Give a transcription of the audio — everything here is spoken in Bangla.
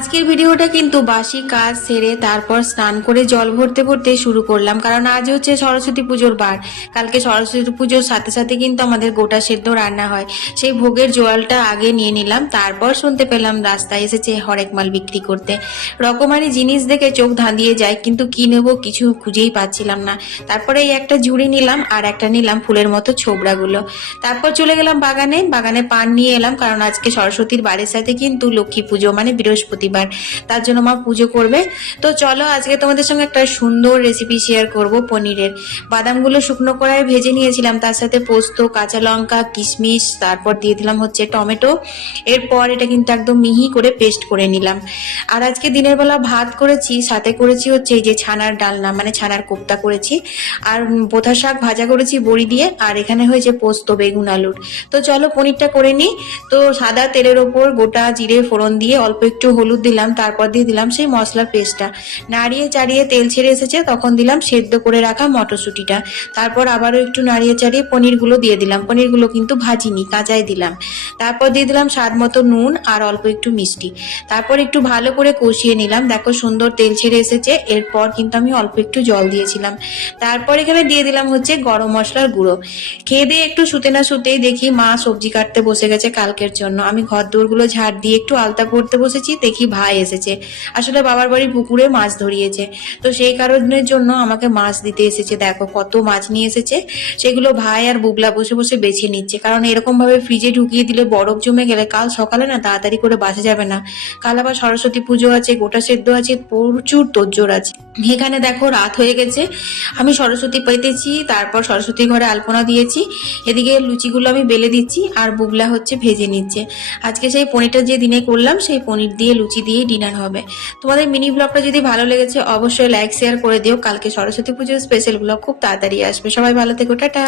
আজকের ভিডিওটা কিন্তু বাসি কাজ সেরে তারপর স্নান করে জল ভরতে ভরতে শুরু করলাম, কারণ আজ হচ্ছে সরস্বতী পুজোর বার। কালকে সরস্বতী পুজোর সাথে সাথে কিন্তু আমাদের গোটা সেদ্ধ রান্না হয়। সেই ভোগের জলটা আগে নিয়ে নিলাম, তারপর শুনতে পেলাম রাস্তায় এসেছে হরেক মাল বিক্রি করতে। রকমারি জিনিস দেখে চোখ ধাঁধিয়ে যায়, কিন্তু কি নেবো কিছু খুঁজেই পাচ্ছিলাম না। তারপরে এই একটা ঝুড়ি নিলাম আর একটা নিলাম ফুলের মতো ছোবড়াগুলো। তারপর চলে গেলাম বাগানে, বাগানে পান নিয়ে এলাম, কারণ আজকে সরস্বতীর বাড়ির সাথে কিন্তু লক্ষ্মী পুজো মানে বৃহস্পতিবার, তার জন্য মা পুজো করবে। তো চলো আজকে তোমাদের সঙ্গে একটা সুন্দর রেসিপি শেয়ার করব পনিরের। বাদামগুলো শুকনো কড়াইয়ে ভেজে নিয়েছিলাম, তার সাথে পোস্ত, কাঁচা লঙ্কা, কিশমিশ, তারপর দিয়ে দিলাম হচ্ছে টমেটো। এরপর এটা কিন্তু একদম মিহি করে পেস্ট করে নিলাম। আর আজকে দিনের বেলা ভাত করেছি, সাথে করেছি হচ্ছে এই যে ছানার ডালনা মানে ছানার কোপ্তা করেছি, আর পোথা শাক ভাজা করেছি বড়ি দিয়ে, আর এখানে হয়েছে পোস্ত বেগুন আলুর। তো চলো পনিরটা করে নিই। তো সাদা তেলের ওপর গোটা জিরে ফোড়ন দিয়ে অল্প একটু হলুদ দিলাম, তারপর দিয়ে দিলাম সেই মশলার পেস্টটা। নাড়িয়ে চাড়িয়ে তেল ছেড়ে এসেছে, তখন দিলাম সেদ্ধ করে রাখা মটরশুঁটিটা। তারপর আবারও একটু নাড়িয়ে চাড়িয়ে পনিরগুলো দিয়ে দিলাম। পনিরগুলো কিন্তু ভাজিনি, কাঁচাই দিলাম। তারপর দিয়ে দিলাম স্বাদ মতো নুন আর অল্প একটু মিষ্টি। তারপর একটু ভালো করে কষিয়ে নিলাম। দেখো সুন্দর তেল ছেড়ে এসেছে। এরপর কিন্তু আমি অল্প একটু জল দিয়েছিলাম। তারপর এখানে দিয়ে দিলাম হচ্ছে গরম মশলার গুঁড়ো। খেয়ে দিয়ে একটু শুতে না শুতেই দেখি মা সবজি কাটতে বসে গেছে কালকের জন্য। আমি ঘর দৌড়গুলো ঝাড় দিয়ে একটু আলতা পড়তে বসেছি, দেখি ভাই এসেছে। আসলে বাবার বাড়ি পুকুরে মাছ ধরিয়েছে, তো সেই কারণের জন্য আমাকে মাছ দিতে এসেছে। দেখো কত মাছ নিয়ে এসেছে, সেগুলো ভাই আর বুবলা বসে বসে বেছে নিচ্ছে, কারণ এরকম ভাবে ফ্রিজে ঢুকিয়ে দিলে বরফ জমে গেলে কাল সকালে না তাড়াতাড়ি করে বাঁচা যাবে না। কাল আবার সরস্বতী পুজো আছে, গোটা সেদ্ধ আছে, প্রচুর তোড়জোড় আছে। এখানে দেখো রাত হয়ে গেছে, আমি সরস্বতী পেতেছি, তারপর সরস্বতী ঘরে আলপনা দিয়েছি। এদিকে লুচিগুলো আমি বেলে দিচ্ছি আর বুবলা হচ্ছে ভেজে নিচ্ছে। আজকে সেই পনিরটা যে দিনে করলাম সেই পনির দিয়ে লুচি দিয়ে ডিনার হবে। তোমাদের মিনি ব্লগটা যদি ভালো লেগেছে অবশ্যই লাইক শেয়ার করে দিও। কালকে সরস্বতী পুজোর স্পেশাল ব্লগ খুব তাড়াতাড়ি আসবে। সবাই ভালো থেকো, টাটা।